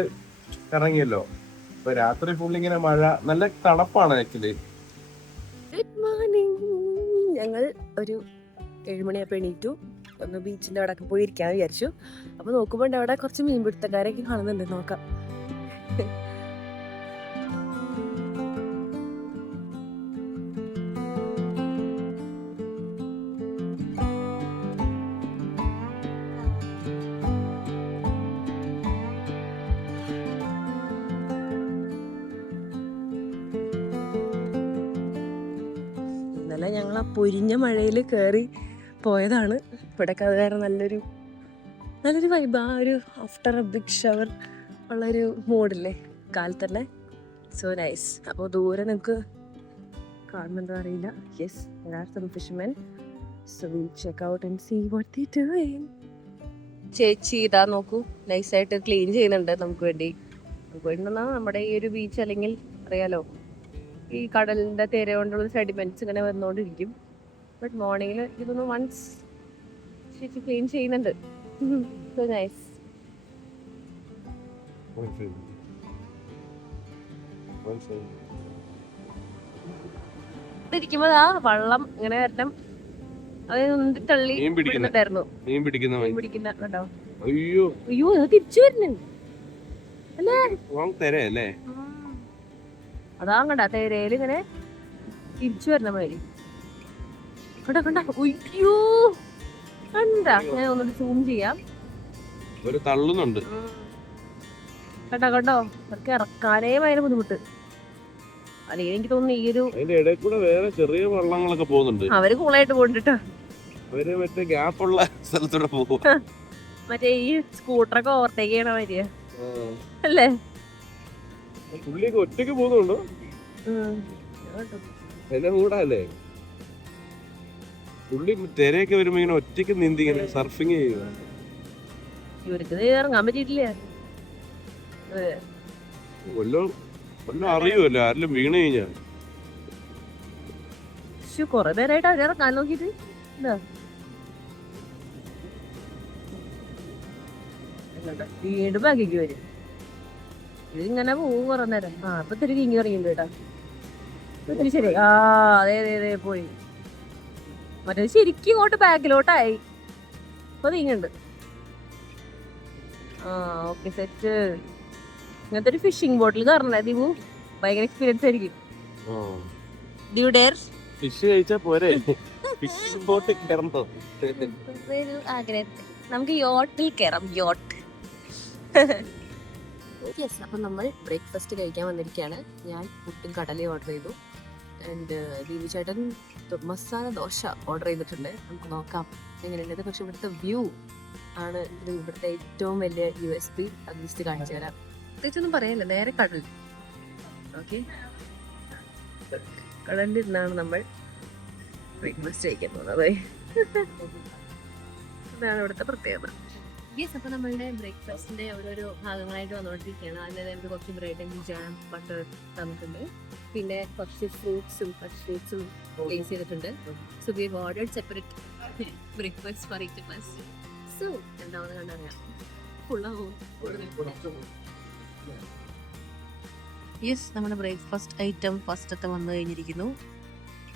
ഇറങ്ങിയല്ലോ. ഇപ്പൊ രാത്രി ഫുള്ള് ഇങ്ങനെ മഴ, നല്ല തണുപ്പാണ് ആക്ച്വലി. Good morning. ഞങ്ങൾ ഒരു 7 മണിയായപ്പോൾ എണീറ്റു. ഒന്ന് ബീച്ചിന്റെ അവിടെ ഒക്കെ പോയി ഇരിക്കാന്ന് വിചാരിച്ചു. അപ്പൊ നോക്കുമ്പോ അവിടെ കുറച്ച് മീൻപിടുത്തക്കാരൊക്കെ കാണുന്നുണ്ട്. നോക്കാം. ഇന്നലെ ഞങ്ങൾ ആ പൊരിഞ്ഞ മഴയിൽ കയറി പോയതാണ്. ഇവിടെയൊക്കെ അത് കാരണം നല്ലൊരു വൈബ്. ആ ഒരു ആഫ്റ്റർ എ ബിഗ് ഷവർ ഉള്ളൊരു മൂഡില്ലേ കാലത്ത് തന്നെ. So nice. അപ്പോൾ ദൂരെ നിങ്ങൾക്ക് കാണുന്നുണ്ടോ അറിയില്ല. Yes, there are some fishermen. So we'll check out and see what they're doing. ചേച്ചി ഇതാ നോക്കൂ, നൈസായിട്ട് ക്ലീൻ ചെയ്യുന്നുണ്ട് നമുക്ക് വേണ്ടി. നമുക്ക് വേണ്ടി നമ്മുടെ ഈ ഒരു ബീച്ച് അല്ലെങ്കിൽ അറിയാലോ, ഈ കടലിൻ്റെ തിര കൊണ്ടുള്ള സെഡിമെന്റ്സ് ഇങ്ങനെ വന്നുകൊണ്ടിരിക്കും. ബട്ട് മോർണിംഗിൽ ഇതൊന്ന് വൺസ് ചേച്ചി ക്ലീൻ ചെയ്യുന്നുണ്ട്. So nice. ഇരിക്കുമ്പോ ആ വള്ളം ഇങ്ങനെ വരണം, അത് തള്ളി പിടിക്കുന്നുണ്ടായിരുന്നു. മീൻ പിടിക്കുന്ന കേട്ടോ. അയ്യോ തിരിച്ചു വരുന്നുണ്ട് അല്ലേ? അതാ കണ്ട തേരയില് ഇങ്ങനെ തിരിച്ചു വരുന്ന മാതിരി. കണ്ട അയ്യോ കണ്ടാ, ഞാൻ ഒന്നുകൂടി സൂം ചെയ്യാം. തള്ളുന്നുണ്ട് കണ്ടോ, അവർക്ക് ഇറക്കാനേ ഭയങ്കര ബുദ്ധിമുട്ട്. അല്ലെങ്കിൽ എനിക്ക് തോന്നുന്നു ഈ ഒരു അതിന്റെ ഇടയിൽ കൂടെ വേറെ ചെറിയ വള്ളങ്ങളൊക്കെ പോകുന്നുണ്ട്. അവര് കൂളായിട്ട് പോകണ്ടിട്ടോ. അവര് മറ്റേ ഗ്യാപ്പുള്ള സ്ഥലത്തൂടെ പോകും. മറ്റേ ഈ സ്കൂട്ടറൊക്കെ ഓവർടേക്ക് ചെയ്യണ മാതിരിയാ അല്ലേ? പുള്ളിയൊക്കെ ഒറ്റയ്ക്ക് പോകുന്നുണ്ടോ? എന്നെ കൂടാല്ലേ പുള്ളി തിരയൊക്കെ വരുമ്പോ ഇങ്ങനെ ഒറ്റയ്ക്ക് നീന്തി ഇങ്ങനെ സർഫിങ് ചെയ്യുക. ഇവർക്ക് ഇറങ്ങാൻ പറ്റിയിട്ടില്ല. വല്ലതും അറിയുമല്ലോ ആരെങ്കിലും വീണ് കഴിഞ്ഞാൽ. കൊറേ നേരമായിട്ട് അവരെ ഇറങ്ങാൻ നോക്കിട്ട് വീണ്ടും ബാക്കിക്ക് വരും. ഇതിങ്ങനെ പോകും കുറെ നേരം. ഇപ്പൊ തിരി ഇങ്ങി ഇറങ്ങിണ്ട് കേട്ടാ. ശരി. അതെ അതെ അതെ പോയി. മറ്റേ ശരിക്കും ഇങ്ങോട്ട് ബാക്കിലോട്ടായി. ഇപ്പൊ നീങ്ങുണ്ട്. Okay set. ഇങ്ങനത്തെ ഒരു ഫിഷിംഗ് ബോട്ടിൽ കയറണേ ദീപു. ഭയങ്കര എക്സ്പീരിയൻസ് ആയിരിക്കും. ഫിഷ് കഴിച്ചാ പോരെ, ഫിഷിംഗ് ബോട്ടിൽ കയറണോ? ആഗ്രഹം നമുക്ക് യോട്ടിൽ കയറാം. യോട്ട്. യെസ്, അപ്പം നമ്മൾ ബ്രേക്ക്ഫാസ്റ്റ് കഴിക്കാൻ വന്നിരിക്കുകയാണ്. ഞാൻ പുട്ടും കടലയും ഓർഡർ ചെയ്തു. ആൻഡ് ദീപു ചേട്ടൻ മസാല ദോശ ഓർഡർ ചെയ്തിട്ടുണ്ട്. നമുക്ക് നോക്കാം എങ്ങനെയുണ്ട്. പക്ഷെ ഇവിടുത്തെ വ്യൂ ആണ് ഇത് ഇവിടുത്തെ ഏറ്റവും വലിയ USP. അത് ജസ്റ്റ് കാണിച്ചു തരാം. പ്രത്യേകിച്ചൊന്നും പറയാനില്ല, നേരെ കടൽ. ഓക്കെ, കടലിൽ ഇരുന്നാണ് നമ്മൾ ബ്രേക്ക്ഫാസ്റ്റ് കഴിക്കാൻ പോകുന്നത്. അതാണ് ഇവിടുത്തെ പ്രത്യേകത. യെസ്, അപ്പോൾ നമ്മളുടെ ബ്രേക്ക്ഫാസ്റ്റിന്റെ ഓരോരോ ഭാഗങ്ങളായിട്ട് വന്നുകൊണ്ടിരിക്കുകയാണ്. അതിന് നമുക്ക് കുറച്ച് ബ്രെഡ് ആൻഡ് ജാം ബട്ടർ തന്നിട്ടുണ്ട്. പിന്നെ കുറച്ച് ഫ്രൂട്ട്സും പ്ലേസ് ചെയ്തിട്ടുണ്ട്. So we have ordered separate breakfast for each of us. So എന്താണെന്ന് കണ്ടറിയാം. യെസ്, നമ്മുടെ ബ്രേക്ക്ഫാസ്റ്റ് ഐറ്റം ഫസ്റ്റത്തെ വന്നു കഴിഞ്ഞിരിക്കുന്നു.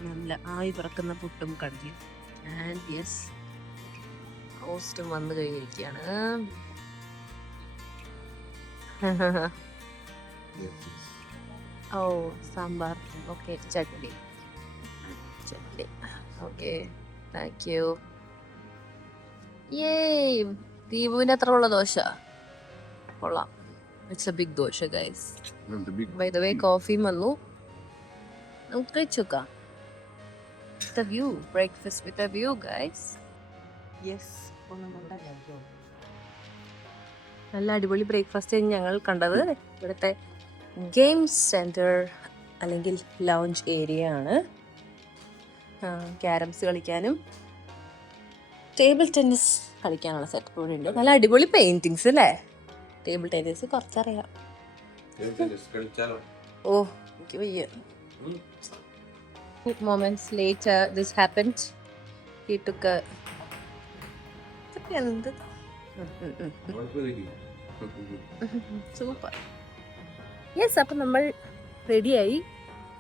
നല്ല ആയി പറക്കുന്ന പുട്ടും കടലയും. ആൻഡ് യെസ്, റോസ്റ്റും വന്നു കഴിഞ്ഞിരിക്കുകയാണ്. ഓ, sambar. Okay, chutney. Okay, thank you. ദീപുവിന് എത്ര ഉള്ള ദോശ കൊള്ളാം. It's a big dosa guys. By the way കോഫിയും വന്നു. നമുക്ക് കഴിച്ചു നോക്കാം. The view, breakfast with a view guys. Yes, നല്ല അടിപൊളി ബ്രേക്ക്ഫാസ്റ്റ് ഞങ്ങൾ കണ്ടത് ഇവിടുത്തെ ഗെയിംസ് സെന്റർ അല്ലെങ്കിൽ ലൗഞ്ച് ഏരിയ ആണ്. ക്യാരംസ് കളിക്കാനും ടേബിൾ ടെന്നീസ് കളിക്കാനുള്ള സെറ്റ് കൂടെ ഉണ്ട്. നല്ല അടിപൊളി പെയിന്റിങ്സ് അല്ലേ? Table tennis കുറച്ചറിയാം. ഓ, എനിക്ക് വയ്യ. Moments later this happened. He took a super. Yes, അപ്പം നമ്മൾ റെഡിയായി.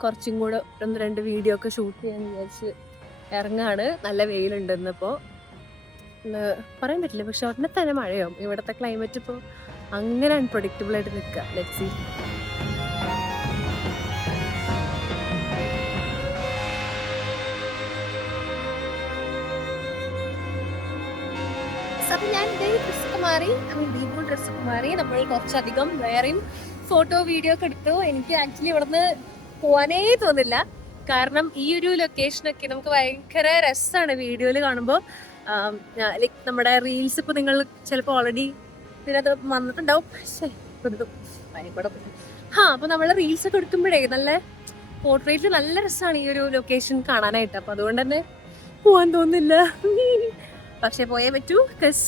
കുറച്ചും കൂടെ 1-2 വീഡിയോ ഒക്കെ ഷൂട്ട് ചെയ്യാന്ന് വിചാരിച്ച് ഇറങ്ങാണ്. നല്ല വെയിലുണ്ട് ഇന്നിപ്പോൾ. പറയാൻ പറ്റില്ല, പക്ഷെ ഉടനെ തന്നെ മഴയാവും. ഇവിടുത്തെ ക്ലൈമറ്റ് ഇപ്പോൾ അങ്ങനെ അൺപ്രഡിക്റ്റബിൾ ആയിട്ട് നിൽക്കുക. Let's see. അപ്പം ഞാൻ ഡ്രസ്സൊക്കെ മാറി, ദീപു ഡ്രസ്സൊക്കെ മാറി. നമ്മൾ കുറച്ചധികം വേറെയും ഫോട്ടോ വീഡിയോ ഒക്കെ എടുത്തു. എനിക്ക് ആക്ച്വലി ഇവിടുന്ന് പോവാനേ തോന്നില്ല. കാരണം ഈ ഒരു ലൊക്കേഷനൊക്കെ നമുക്ക് ഭയങ്കര രസമാണ് വീഡിയോയിൽ കാണുമ്പോൾ. ലൈക്ക് നമ്മുടെ റീൽസ് ഇപ്പോൾ നിങ്ങൾ ചിലപ്പോൾ ഓൾറെഡി ഇതിനകത്ത് വന്നിട്ടുണ്ടാവും. അപ്പോൾ നമ്മൾ റീൽസ് ഒക്കെ എടുക്കുമ്പോഴേ നല്ല പോർട്രേറ്റ് നല്ല രസമാണ് ഈ ഒരു ലൊക്കേഷൻ കാണാനായിട്ട്. അപ്പോൾ അതുകൊണ്ട് തന്നെ പോവാൻ തോന്നില്ല. പക്ഷെ പോയേ പറ്റൂ, because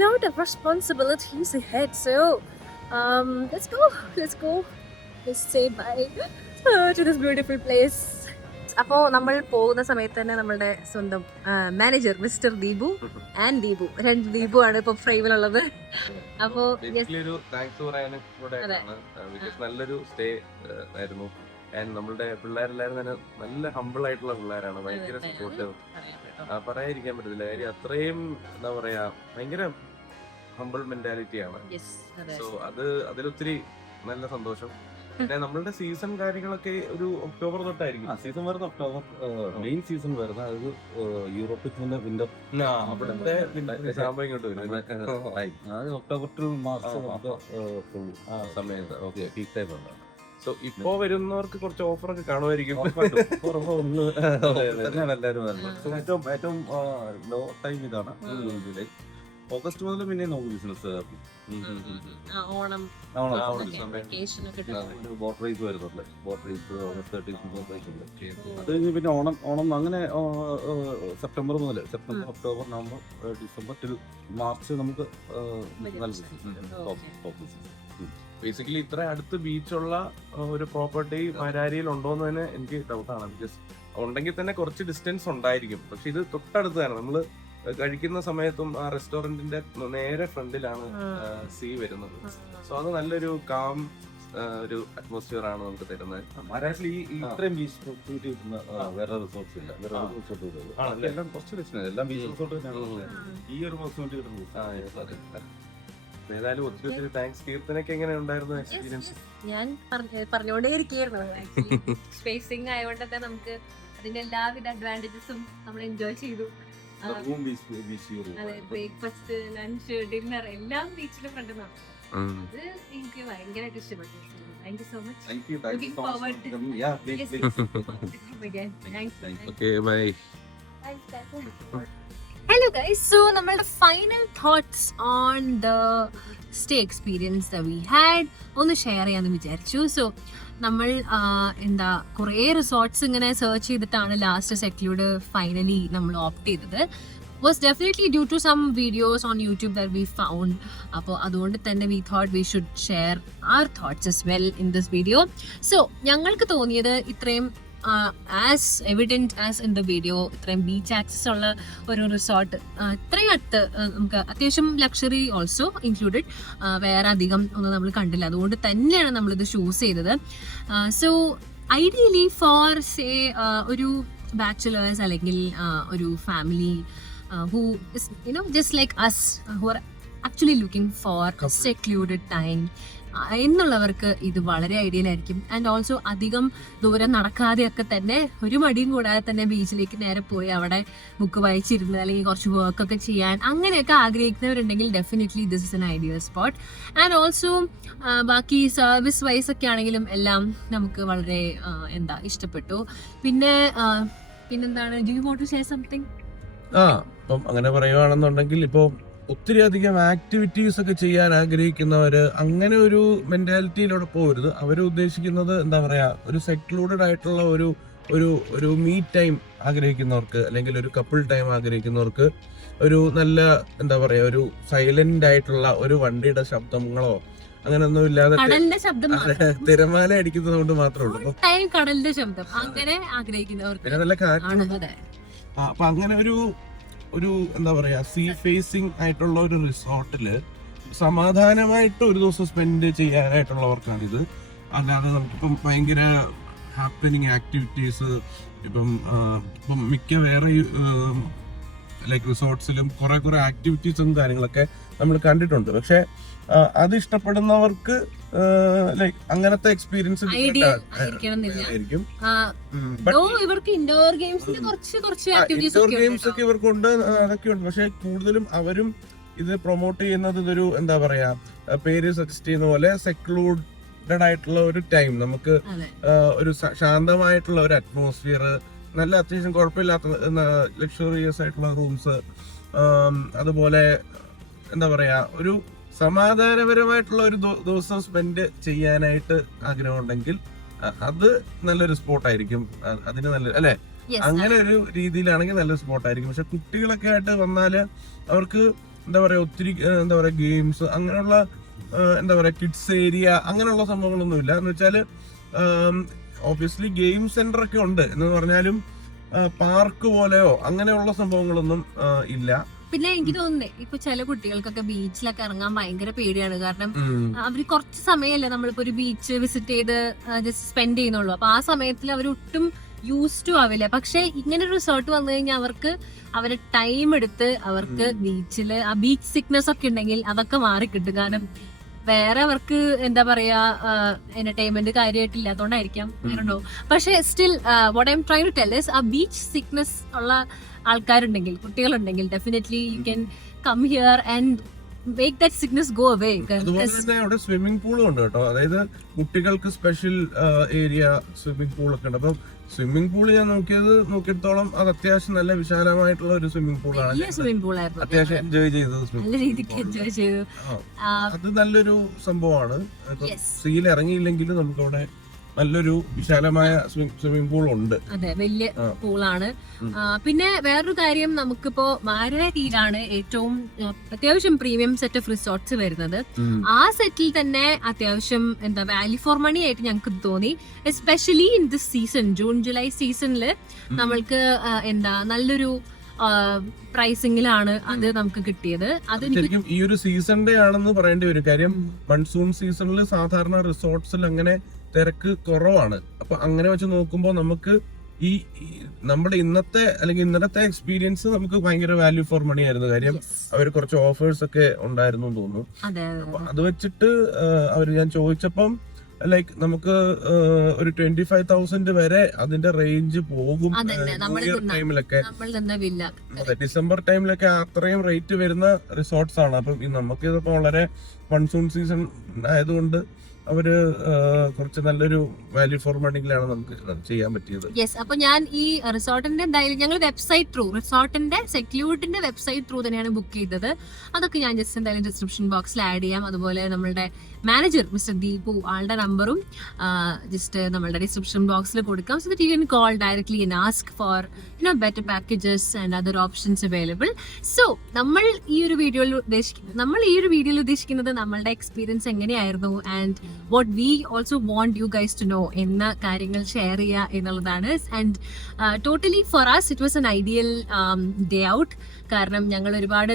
lot of responsibilities ahead. So let's go let's say bye to this beautiful place. അപ്പോൾ നമ്മൾ പോകുന്ന സമയത്ത് തന്നെ നമ്മളുടെ സ്വന്തം manager mister Deepu and Deepu, 2 Deepu ആണ് ഇപ്പൊ ഫ്രെയിമിലുള്ളത്. അപ്പോ നല്ലൊരു സ്റ്റേ ആയിരുന്നു. നമ്മളുടെ പിള്ളേരെല്ലാരും തന്നെ നല്ല ഹമ്പിൾ ആയിട്ടുള്ള പിള്ളേരാണ്. ഭയങ്കര സപ്പോർട്ടീവ്, പറയാതിരിക്കാൻ പറ്റത്തില്ല. കാര്യം അത്രയും എന്താ പറയാ, ഭയങ്കര ഹമ്പിൾ മെന്റാലിറ്റി ആണ്. സോ അതിലൊത്തിരി നല്ല സന്തോഷം. പിന്നെ നമ്മളുടെ സീസൺ കാര്യങ്ങളൊക്കെ ഒരു ഒക്ടോബർ തൊട്ടായിരിക്കും. സീസൺ വരുന്ന ഒക്ടോബർ, മെയിൻ സീസൺ വരുന്ന അതായത് യൂറോപ്പിൽ തന്നെ വിന്റർ, അവിടുത്തെ ഇങ്ങോട്ട് വരും. ഒക്ടോബർ ടു മാർച്ച് സമയത്ത്. ഓക്കെ, പീക്ക് ടൈം ഉണ്ട്. സോ ഇപ്പോ വരുന്നവർക്ക് കുറച്ച് ഓഫർ ഒക്കെ കാണുമായിരിക്കും. തന്നെയാണ് എല്ലാവരും വരുന്നത്. ഏറ്റവും ലോ ടൈം ഇതാണ് ജൂലൈ. ഓഗസ്റ്റ് മുതൽ പിന്നെ നമുക്ക് ബിസിനസ് ഓണം ബോട്ട് റേസ് വരുന്നുണ്ട്. Boat race August 13 boat race ഉണ്ട്. അത് കഴിഞ്ഞ് പിന്നെ ഓണം അങ്ങനെ September, October, November, December till March നമുക്ക് നല്ല ബേസിക്കലി ഇത്ര അടുത്ത് ബീച്ചുള്ള ഒരു പ്രോപ്പർട്ടി മാരാരിയിൽ ഉണ്ടോന്ന് തന്നെ എനിക്ക് ഡൗട്ടാണ്. ബിക്കോസ് ഉണ്ടെങ്കിൽ തന്നെ കുറച്ച് ഡിസ്റ്റൻസ് ഉണ്ടായിരിക്കും. പക്ഷെ ഇത് തൊട്ടടുത്താണ്. നമ്മള് കഴിക്കുന്ന സമയത്തും ആ റെസ്റ്റോറന്റിന്റെ നേരെ ഫ്രണ്ടിലാണ് സീ വരുന്നത്. സോ അത് നല്ലൊരു കാം ഒരു അറ്റ്മോസ്ഫിയർ ആണ് നമുക്ക് തരുന്നത്. മഹാരാഷ്ട്രയിൽ ഇത്രയും ബീച്ച് ഫെസിലിറ്റി കിട്ടുന്ന വേറെ റിസോർട്ട്സ് ഇല്ല. വേറെ റിസോർട്ട് എല്ലാം കുറച്ച് ഡിസ്റ്റൻസ്, എല്ലാം ബീച്ച് റിസോർട്ട് ഈ ഒരു ഫെസിലിറ്റി കിട്ടുന്നത്. ഏതായാലും ഒത്തിരി ഒത്തിരി താങ്ക്സ്. കീർത്തനൊക്കെ എങ്ങനെ ഉണ്ടായിരുന്നു എക്സ്പീരിയൻസ്? ഞാൻ പറഞ്ഞോണ്ടേ ഇരിക്കുകയായിരുന്നു. സ്പേസിംഗ് ആയതുകൊണ്ട് തന്നെ നമുക്ക് അതിന്റെ എല്ലാവിധ അഡ്വാൻറ്റേജസും നമ്മൾ എൻജോയ് ചെയ്തു. ബ്രേക്ക്ഫാസ്റ്റ്, ലഞ്ച്, ഡിന്നർ എല്ലാം ബീച്ചിന്റെ ഫ്രണ്ടിൽ നിന്നാണ്. അത് എനിക്ക് ഭയങ്കരമായിട്ട് ഇഷ്ടപ്പെട്ടു. Thank you so much. Looking forward. Again. Thanks. Okay, bye. Hello guys, so നമ്മളുടെ final thoughts on the stay experience the we had ഒന്ന് ഷെയർ ചെയ്യാമെന്ന് വിചാരിച്ചു. സോ നമ്മൾ കുറേ റിസോർട്ട്സ് ഇങ്ങനെ സെർച്ച് ചെയ്തിട്ടാണ് ലാസ്റ്റ് സെക്ലൂഡ് ഫൈനലി നമ്മൾ ഓപ്റ്റ് ചെയ്തത്. Was definitely due to some videos on YouTube that we found. അപ്പോൾ അതുകൊണ്ട് തന്നെ we thought we should share our thoughts as well in this video. So ഞങ്ങൾക്ക് തോന്നിയത് ഇത്രയും as evident as in the video, ഇത്രയും beach access ഉള്ള ഒരു resort ഇത്രയും അടുത്ത് നമുക്ക് അത്യാവശ്യം ലക്ഷറി ഓൾസോ ഇൻക്ലൂഡഡ് വേറെ അധികം ഒന്നും നമ്മൾ കണ്ടില്ല. അതുകൊണ്ട് തന്നെയാണ് നമ്മളിത് ചൂസ് ചെയ്തത്. സോ ഐഡിയലി ഫോർ സേ ഒരു ബാച്ചുലേഴ്സ് അല്ലെങ്കിൽ ഒരു family who is just like us who are actually looking for secluded time എന്നുള്ളവർക്ക് ഇത് വളരെ ഐഡിയൽ ആയിരിക്കും. ആൻഡ് ഓൾസോ അധികം ദൂരം നടക്കാതെയൊക്കെ തന്നെ ഒരു മടിയും കൂടാതെ തന്നെ ബീച്ചിലേക്ക് നേരെ പോയി അവിടെ ബുക്ക് വായിച്ചിരുന്ന് അല്ലെങ്കിൽ കുറച്ച് വർക്കൊക്കെ ചെയ്യാൻ അങ്ങനെയൊക്കെ ആഗ്രഹിക്കുന്നവരുണ്ടെങ്കിൽ definitely this is an ideal spot. And also ബാക്കി സർവീസ് വൈസ് ഒക്കെ ആണെങ്കിലും എല്ലാം നമുക്ക് വളരെ ഇഷ്ടപ്പെട്ടു. പിന്നെന്താണ്, do you want to say something? ഇപ്പം അങ്ങനെ പറയുവാണെന്നുണ്ടെങ്കിൽ ഇപ്പൊ ഒത്തിരി അധികം ആക്ടിവിറ്റീസ് ഒക്കെ ചെയ്യാൻ ആഗ്രഹിക്കുന്നവര് അങ്ങനെ ഒരു മെന്റാലിറ്റിയിലൂടെ പോകരുത്. അവർ ഉദ്ദേശിക്കുന്നത് എന്താ പറയാ, ഒരു സെക്ലൂഡഡ് ആയിട്ടുള്ള ഒരു മീറ്റ് ടൈം ആഗ്രഹിക്കുന്നവർക്ക് അല്ലെങ്കിൽ ഒരു കപ്പിൾ ടൈം ആഗ്രഹിക്കുന്നവർക്ക് ഒരു നല്ല എന്താ പറയാ ഒരു സൈലന്റ് ആയിട്ടുള്ള ഒരു വണ്ടിയുടെ ശബ്ദങ്ങളോ അങ്ങനെയൊന്നും ഇല്ലാതെ തിരമാല അടിക്കുന്നത് കൊണ്ട് മാത്രമേ ഉള്ളൂ. കടലിന്റെ ശബ്ദം അങ്ങനെ ആഗ്രഹിക്കുന്നവർക്ക് പിന്നെ നല്ല കാറ്റ്. അപ്പൊ അങ്ങനെ ഒരു എന്താ പറയാ സീ ഫേസിങ് ആയിട്ടുള്ള ഒരു റിസോർട്ടില് സമാധാനമായിട്ട് ഒരു ദിവസം സ്പെൻഡ് ചെയ്യാനായിട്ടുള്ളവർക്കാണിത്. അല്ലാതെ നമുക്കിപ്പം ഭയങ്കര ഹാപ്പനിങ് ആക്ടിവിറ്റീസ് ഇപ്പം മിക്ക വേറെ ലൈക്ക് റിസോർട്ട്സിലും കുറെ ആക്ടിവിറ്റീസും കാര്യങ്ങളൊക്കെ നമ്മൾ കണ്ടിട്ടുണ്ട്. പക്ഷെ അത് ഇഷ്ടപ്പെടുന്നവർക്ക് ലൈക്ക് അങ്ങനത്തെ എക്സ്പീരിയൻസ് ആയിരിക്കും. ഇവർക്ക് ഇൻഡോർ ഗെയിംസ് ഒക്കെ ഇവർക്കുണ്ട്, അതൊക്കെ ഉണ്ട്. പക്ഷെ കൂടുതലും അവരും ഇത് പ്രൊമോട്ട് ചെയ്യുന്നത് ഇതൊരു എന്താ പറയാ പേര് സജസ്റ്റ് ചെയ്യുന്ന പോലെ സെക്ലൂഡഡ് ആയിട്ടുള്ള ഒരു ടൈം, നമുക്ക് ഒരു ശാന്തമായിട്ടുള്ള ഒരു അറ്റ്മോസ്ഫിയർ, നല്ല അത്യാവശ്യം കുഴപ്പമില്ലാത്ത ലക്ഷറിയസ് ആയിട്ടുള്ള റൂംസ്, അതുപോലെ എന്താ പറയാ ഒരു സമാധാനപരമായിട്ടുള്ള ഒരു ദിവസം സ്പെൻഡ് ചെയ്യാനായിട്ട് ആഗ്രഹമുണ്ടെങ്കിൽ അത് നല്ലൊരു സ്പോട്ടായിരിക്കും. അതിന് നല്ല അല്ലെ, അങ്ങനെ ഒരു രീതിയിലാണെങ്കിൽ നല്ലൊരു സ്പോട്ടായിരിക്കും. പക്ഷെ കുട്ടികളൊക്കെ ആയിട്ട് വന്നാല് അവർക്ക് എന്താ പറയാ ഒത്തിരി എന്താ പറയാ ഗെയിംസ് അങ്ങനെയുള്ള എന്താ പറയാ കിഡ്സ് ഏരിയ അങ്ങനെയുള്ള സംഭവങ്ങളൊന്നും ഇല്ല. എന്ന് വെച്ചാല് ഓബിയസ്ലി ഗെയിം സെന്റർ ഒക്കെ ഉണ്ട് എന്ന് പറഞ്ഞാലും പാർക്ക് പോലെയോ അങ്ങനെയുള്ള സംഭവങ്ങളൊന്നും ഇല്ല. പിന്നെ എനിക്ക് തോന്നുന്നേ ഇപ്പൊ ചില കുട്ടികൾക്കൊക്കെ ബീച്ചിലൊക്കെ ഇറങ്ങാൻ ഭയങ്കര പേടിയാണ്. കാരണം അവര് കുറച്ച് സമയമല്ലേ നമ്മളിപ്പോ ഒരു ബീച്ച് വിസിറ്റ് ചെയ്ത് ജസ്റ്റ് സ്പെൻഡ് ചെയ്യുന്നുള്ളൂ. അപ്പൊ ആ സമയത്തിൽ അവർ ഒട്ടും യൂസ് ടു ആവില്ല. പക്ഷെ ഇങ്ങനെ ഒരു റിസോർട്ട് വന്നു കഴിഞ്ഞാൽ അവർക്ക് അവരെ ടൈം എടുത്ത് അവർക്ക് ബീച്ചില് ആ ബീച്ച് സിക്നെസ് ഒക്കെ ഉണ്ടെങ്കിൽ അതൊക്കെ മാറിക്കിട്ടും. കാരണം വേറെ അവർക്ക് എന്താ പറയാ എന്റർടൈൻമെന്റ് കാര്യമായിട്ടില്ലാത്തോണ്ടായിരിക്കാം, വേറെണ്ടോ. പക്ഷെ still what I'm try to tell is ആ ബീച്ച് സിക്നെസ് ഉള്ള ആൾക്കാരുണ്ടെങ്കിൽ, കുട്ടികളുണ്ടെങ്കിൽ definitely you can come here and make that sickness go away. അതുപോലെ തന്നെ അവിടെ സ്വിമ്മിംഗ് പൂളും ഉണ്ട് കേട്ടോ. അതായത് കുട്ടികൾക്ക് സ്പെഷ്യൽ ഏരിയ സ്വിമ്മിംഗ് പൂൾ ഒക്കെ ഉണ്ട്. അപ്പം സ്വിമ്മിംഗ് പൂൾ ഞാൻ നോക്കിയിടത്തോളം അത് അത്യാവശ്യം നല്ല വിശാലമായിട്ടുള്ള ഒരു സ്വിമ്മിംഗ് പൂളാണ്. സ്വിമ്മിംഗ് പൂൾ ആയിരുന്നു, അത്യാവശ്യം എൻജോയ് ചെയ്തത്. നല്ല രീതിക്ക് എൻജോയ് ചെയ്തു. അത് നല്ലൊരു സംഭവമാണ്. സീയിൽ ഇറങ്ങിയില്ലെങ്കിലും നമുക്കവിടെ നല്ലൊരു വിശാലമായ സ്വിമ്മിംഗ് പൂൾ ഉണ്ട്. അതെ, വലിയ പൂളാണ്. പിന്നെ വേറൊരു കാര്യം, നമുക്കിപ്പോ മാരാരിയിലാണ് ഏറ്റവും അത്യാവശ്യം പ്രീമിയം സെറ്റ് ഓഫ് റിസോർട്ട്സ് വരുന്നത്. ആ സെറ്റിൽ തന്നെ അത്യാവശ്യം എന്താ വാല്യൂ ഫോർ മണി ആയിട്ട് ഞങ്ങൾക്ക് തോന്നി. Especially in this season, June July സീസണില് നമ്മൾക്ക് എന്താ നല്ലൊരു പ്രൈസിംഗിലാണ് അത് നമുക്ക് കിട്ടിയത്. അത് ശരിക്കും ഈ ഒരു സീസണിന്റെ ആണെന്ന് പറയേണ്ടി വരും. കാര്യം മൺസൂൺ സീസണിൽ സാധാരണ റിസോർട്ട്സിൽ അങ്ങനെ തിരക്ക് കുറവാണ്. അപ്പൊ അങ്ങനെ വെച്ച് നോക്കുമ്പോൾ നമുക്ക് ഈ നമ്മുടെ ഇന്നത്തെ എക്സ്പീരിയൻസ് നമുക്ക് ഭയങ്കര വാല്യൂ ഫോർ മണി ആയിരുന്നു. കാര്യം അവർ കുറച്ച് ഓഫേഴ്സ് ഒക്കെ ഉണ്ടായിരുന്നു തോന്നുന്നു. അപ്പൊ അത് വെച്ചിട്ട് ഞാൻ ചോദിച്ചപ്പം ലൈക്ക് നമുക്ക് ഒരു 25,000 വരെ അതിന്റെ റേഞ്ച് പോകും. ടൈമിലൊക്കെ ഡിസംബർ ടൈമിലൊക്കെ അത്രയും റേറ്റ് വരുന്ന റിസോർട്ട്സ് ആണ്. അപ്പം നമുക്ക് ഇതിപ്പോ വളരെ മൺസൂൺ സീസൺ ആയതുകൊണ്ട് അവര് കുറച്ച് നല്ലൊരു വാല്യൂ ഫോർ മണിയിലാണ് നമുക്ക് ചെയ്യാൻ പറ്റിയത്. യെസ്, അപ്പൊ ഞാൻ ഈ റിസോർട്ടിന്റെ എന്തായാലും ഞങ്ങൾ വെബ്സൈറ്റ് ത്രൂ, റിസോർട്ടിന്റെ സെക്യൂരിറ്റിന്റെ വെബ്സൈറ്റ് ത്രൂ തന്നെയാണ് ബുക്ക് ചെയ്തത്. അതൊക്കെ ഞാൻ ജസ്റ്റ് എന്തായാലും ഡിസ്ക്രിപ്ഷൻ ബോക്സിൽ ആഡ് ചെയ്യാം. അതുപോലെ നമ്മളുടെ മാനേജർ മിസ്റ്റർ ദീപു, ആളുടെ നമ്പറും ജസ്റ്റ് നമ്മളുടെ ഡിസ്ക്രിപ്ഷൻ ബോക്സിൽ കൊടുക്കാം. So that you can call directly and ask for better packages and other options available. So നമ്മൾ ഈ ഒരു വീഡിയോയിൽ ഉദ്ദേശിക്കുന്നത് നമ്മളുടെ എക്സ്പീരിയൻസ് എങ്ങനെയായിരുന്നു and what we also want you guys to know എന്ന കാര്യങ്ങൾ ഷെയർ ചെയ്യുക എന്നുള്ളതാണ്. And totally for us it was an ideal day out. കാരണം ഞങ്ങൾ ഒരുപാട്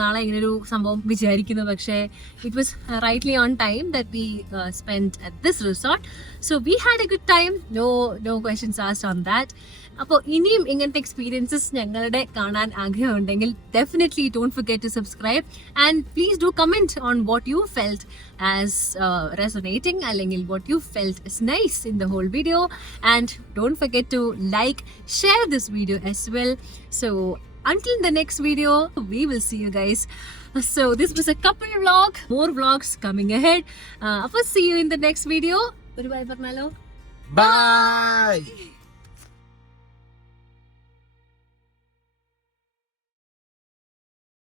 നാളെ ഇങ്ങനൊരു സംഭവം വിചാരിക്കുന്നു. പക്ഷേ it was rightly on time that we spend at this resort. So we had a good time. No questions asked on that. അപ്പോൾ ഇനിയും ഇങ്ങനത്തെ എക്സ്പീരിയൻസസ് ഞങ്ങളുടെ കാണാൻ ആഗ്രഹമുണ്ടെങ്കിൽ definitely don't forget to subscribe and please do comment on what you felt as resonating അല്ലെങ്കിൽ what you felt is nice in the whole video. And don't forget to like, share this video as well. So until the next video, we will see you guys. So this was a couple vlog, more vlogs coming ahead. See you in the next video. Bye bye, Parnalo. Bye.